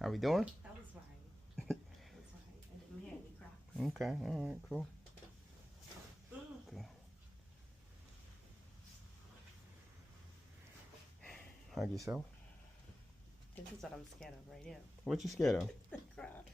How we doing? That was fine. That was fine. I didn't hear any cracks. Okay. All right. Cool. Cool. Hug yourself. This is what I'm scared of right here. What you scared of? The crowd.